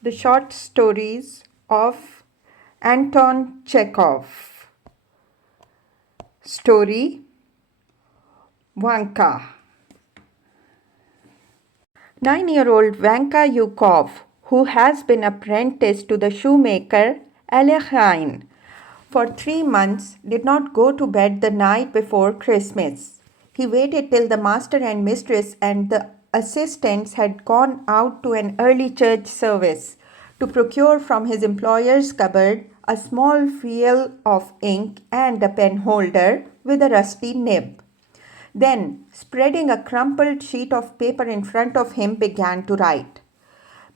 The short stories of Anton Chekhov. Story Vanka. 9-year-old Vanka Yukov, who has been apprenticed to the shoemaker Alekhin for 3 months, did not go to bed the night before Christmas. He waited till the master and mistress and the assistants had gone out to an early church service to procure from his employer's cupboard a small vial of ink and a pen holder with a rusty nib. Then, spreading a crumpled sheet of paper in front of him, began to write.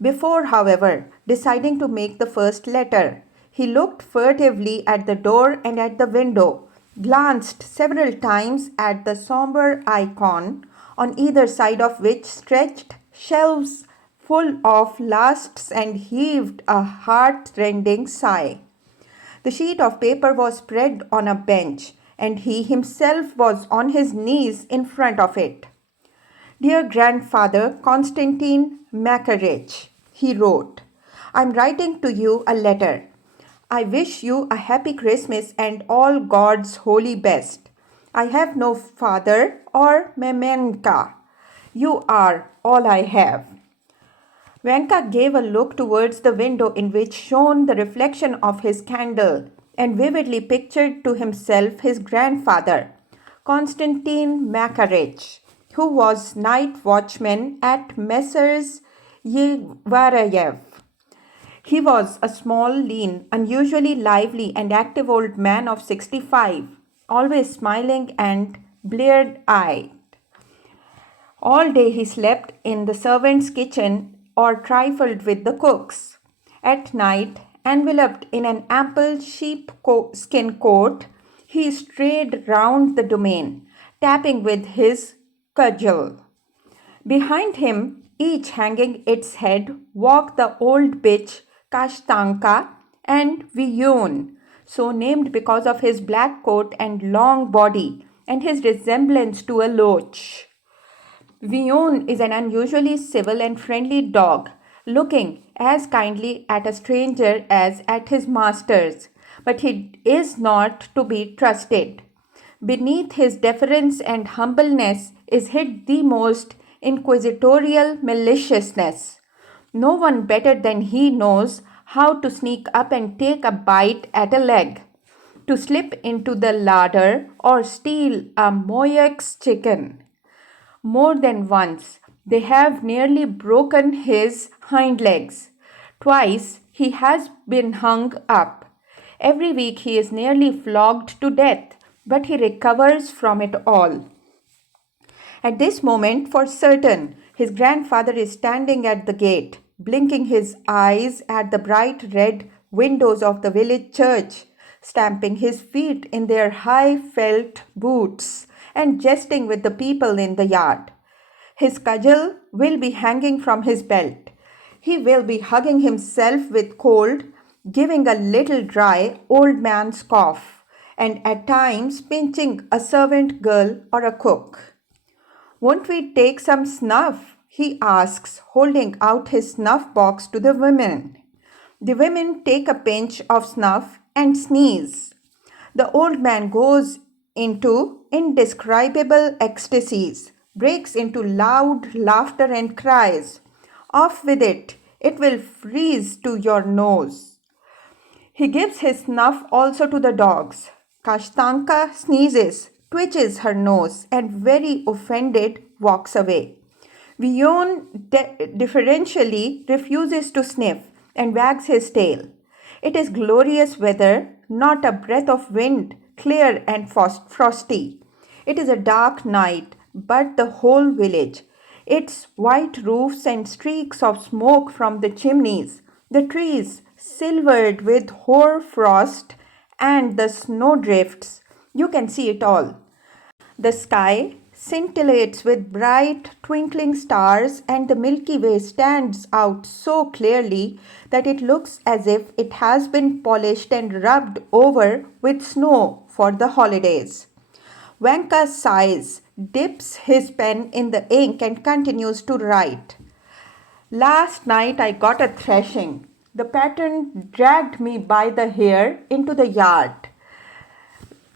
Before, however, deciding to make the first letter, he looked furtively at the door and at the window, glanced several times at the somber icon, on either side of which stretched shelves full of lasts, and heaved a heart-rending sigh. The sheet of paper was spread on a bench, and he himself was on his knees in front of it. Dear Grandfather Konstantin Makarich, he wrote, I am writing to you a letter. I wish you a happy Christmas and all God's holy best. I have no father or memenka. You are all I have. Vanka gave a look towards the window in which shone the reflection of his candle and vividly pictured to himself his grandfather, Konstantin Makarich, who was night watchman at Messrs. Yevarayev. He was a small, lean, unusually lively and active old man of 65, always smiling and bleared-eyed. All day he slept in the servants' kitchen or trifled with the cooks. At night, enveloped in an ample sheepskin coat, he strayed round the domain, tapping with his cudgel. Behind him, each hanging its head, walked the old bitch Kashtanka and Vyon, so named because of his black coat and long body and his resemblance to a loach. Vyon is an unusually civil and friendly dog, looking as kindly at a stranger as at his masters, but he is not to be trusted. Beneath his deference and humbleness is hid the most inquisitorial maliciousness. No one better than he knows how to sneak up and take a bite at a leg, to slip into the larder or steal a moyak's chicken. More than once, they have nearly broken his hind legs. Twice, he has been hung up. Every week, he is nearly flogged to death, but he recovers from it all. At this moment, for certain, his grandfather is standing at the gate, blinking his eyes at the bright red windows of the village church, stamping his feet in their high felt boots, and jesting with the people in the yard. His cudgel will be hanging from his belt. He will be hugging himself with cold, giving a little dry old man's cough, and at times pinching a servant girl or a cook. Won't we take some snuff? He asks, holding out his snuff box to the women. The women take a pinch of snuff and sneeze. The old man goes into indescribable ecstasies, breaks into loud laughter and cries, Off with it, it will freeze to your nose. He gives his snuff also to the dogs. Kashtanka sneezes, twitches her nose, and very offended walks away. Vyon deferentially refuses to sniff and wags his tail. It is glorious weather, not a breath of wind, clear and frosty. It is a dark night, but the whole village, its white roofs and streaks of smoke from the chimneys, the trees silvered with hoar frost, and the snowdrifts, you can see it all. The sky scintillates with bright twinkling stars, and the Milky Way stands out so clearly that it looks as if it has been polished and rubbed over with snow for the holidays. Vanka sighs, dips his pen in the ink, and continues to write. Last night I got a thrashing. The pattern dragged me by the hair into the yard,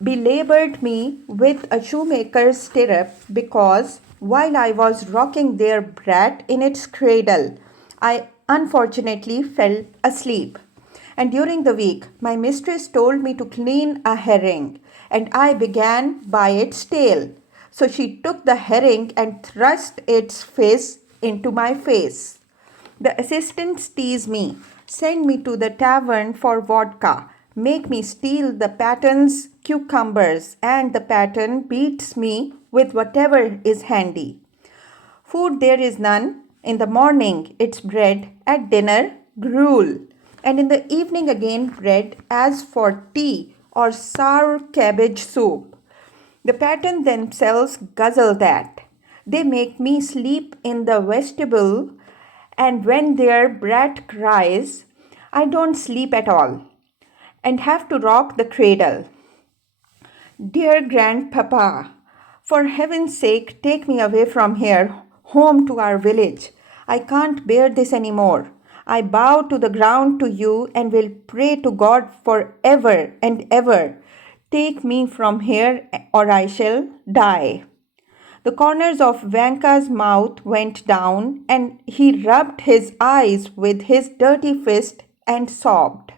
belabored me with a shoemaker's stirrup because while I was rocking their brat in its cradle, I unfortunately fell asleep. And during the week, my mistress told me to clean a herring, and I began by its tail. So she took the herring and thrust its face into my face. The assistants tease me, send me to the tavern for vodka, make me steal the pattern's cucumbers, and the pattern beats me with whatever is handy. Food there is none. In the morning it's bread, at dinner gruel, and in the evening again bread as for tea or sour cabbage soup. The pattern themselves guzzle that. They make me sleep in the vestibule, and when their brat cries, I don't sleep at all and have to rock the cradle. Dear grandpapa, for heaven's sake, take me away from here, home to our village. I can't bear this any more. I bow to the ground to you and will pray to God for ever and ever. Take me from here or I shall die. The corners of Vanka's mouth went down and he rubbed his eyes with his dirty fist and sobbed.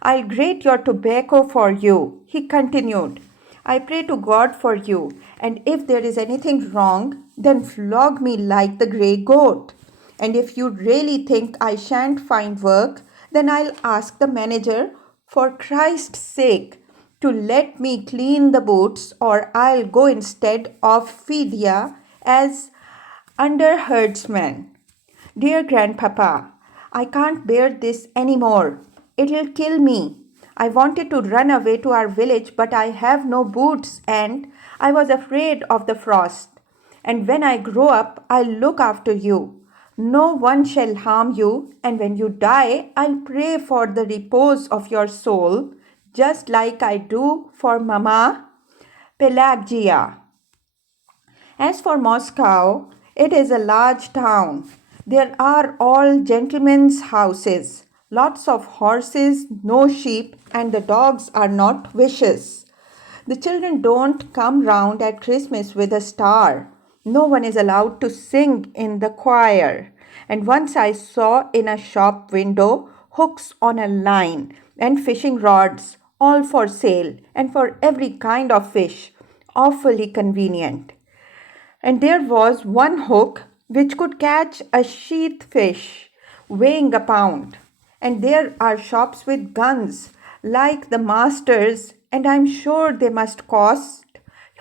I'll grate your tobacco for you, he continued. I pray to God for you, and if there is anything wrong, then flog me like the grey goat. And if you really think I shan't find work, then I'll ask the manager, for Christ's sake, to let me clean the boots, or I'll go instead of Fidia as under herdsman. Dear grandpapa, I can't bear this any more. It'll kill me. I wanted to run away to our village, but I have no boots and I was afraid of the frost. And when I grow up, I'll look after you. No one shall harm you, and when you die, I'll pray for the repose of your soul, just like I do for Mama Pelagia. As for Moscow, it is a large town. There are all gentlemen's houses, lots of horses, no sheep, and the dogs are not vicious. The children don't come round at Christmas with a star. No one is allowed to sing in the choir. And once I saw in a shop window hooks on a line and fishing rods, all for sale and for every kind of fish. Awfully convenient. And there was one hook which could catch a sheath fish weighing a pound. And there are shops with guns like the master's, and I'm sure they must cost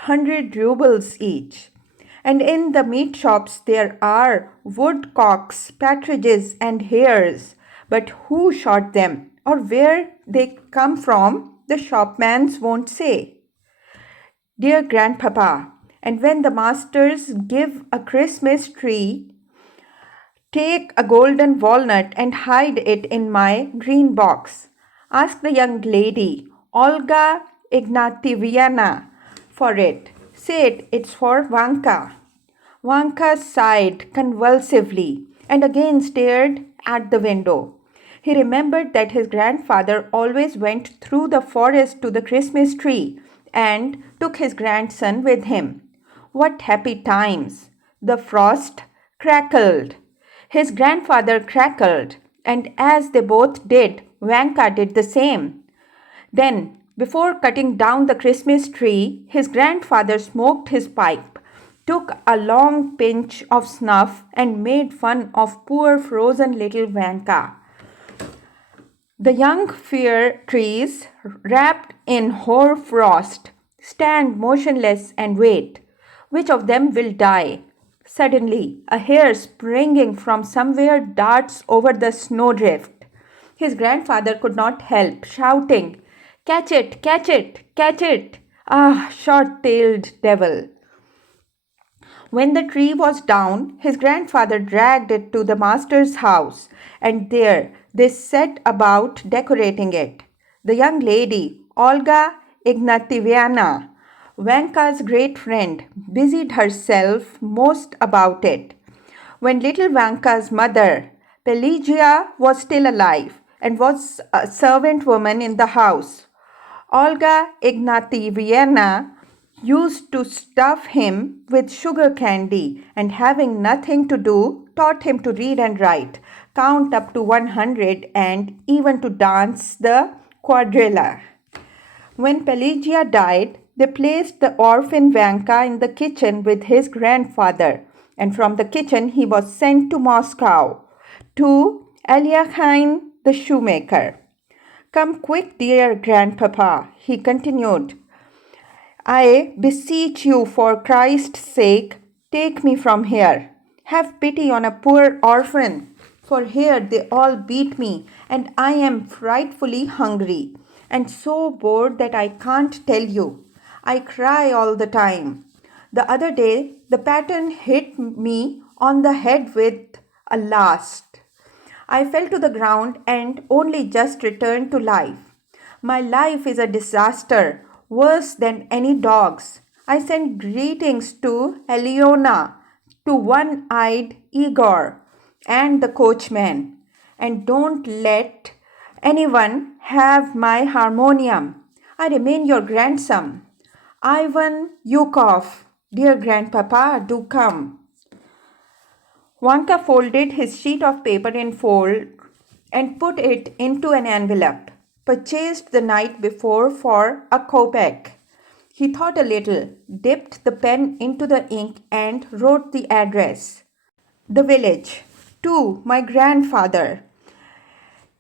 100 rubles each. And in the meat shops there are woodcocks, partridges, and hares. But who shot them or where they come from, the shopmans won't say. Dear grandpapa, and when the masters give a Christmas tree, take a golden walnut and hide it in my green box. Ask the young lady, Olga Ignatieviana, for it. Say it's for Vanka. Vanka sighed convulsively and again stared at the window. He remembered that his grandfather always went through the forest to the Christmas tree and took his grandson with him. What happy times! The frost crackled. His grandfather crackled, and as they both did, Vanka did the same. Then, before cutting down the Christmas tree, his grandfather smoked his pipe, took a long pinch of snuff, and made fun of poor frozen little Vanka. The young fir trees, wrapped in hoar frost, stand motionless and wait. Which of them will die? Suddenly, a hare springing from somewhere darts over the snowdrift. His grandfather could not help shouting, Catch it, catch it, catch it! Ah, short-tailed devil! When the tree was down, his grandfather dragged it to the master's house, and there they set about decorating it. The young lady, Olga Ignatieviana, Vanka's great friend, busied herself most about it. when little Vanka's mother, Pelagia, was still alive and was a servant woman in the house. Olga Ignatievna used to stuff him with sugar candy and, having nothing to do, taught him to read and write, count up to 100, and even to dance the quadrilla. When Pelagia died, they placed the orphan Vanka in the kitchen with his grandfather, and from the kitchen he was sent to Moscow to Eliakhin the shoemaker. "Come quick, dear grandpapa," he continued. "I beseech you, for Christ's sake, take me from here. Have pity on a poor orphan, for here they all beat me, and I am frightfully hungry, and so bored that I can't tell you. I cry all the time. The other day, the pattern hit me on the head with a last. I fell to the ground and only just returned to life. My life is a disaster, worse than any dog's. I send greetings to Eliona, to one-eyed Igor, and the coachman, and don't let anyone have my harmonium. I remain your grandson, Ivan Yukov. Dear grandpapa, do come." Vanka folded his sheet of paper in fold and put it into an envelope, purchased the night before for a kopeck. He thought a little, dipped the pen into the ink, and wrote the address. The village. To my grandfather.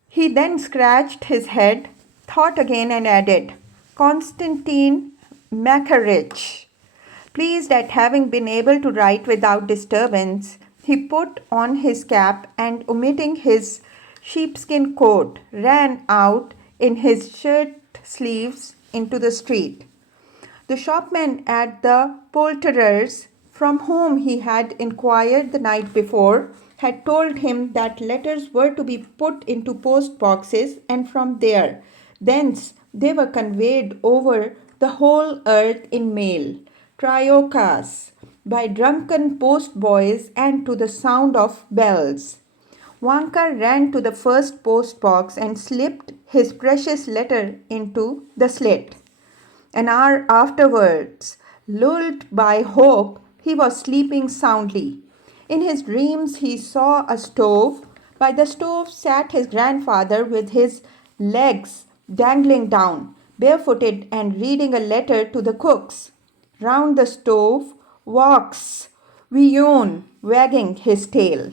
He then scratched his head, thought again, and added, Konstantin Makarich. Pleased at having been able to write without disturbance, he put on his cap and, omitting his sheepskin coat, ran out in his shirt sleeves into the street. The shopman at the portrays, from whom he had inquired the night before, had told him that letters were to be put into post boxes, and from thence they were conveyed over the whole earth in mail, triokas, by drunken post boys and to the sound of bells. Vanka ran to the first post box and slipped his precious letter into the slit. An hour afterwards, lulled by hope, he was sleeping soundly. In his dreams he saw a stove. By the stove sat his grandfather with his legs dangling down, barefooted, and reading a letter to the cooks. Round the stove walks Vyon, wagging his tail.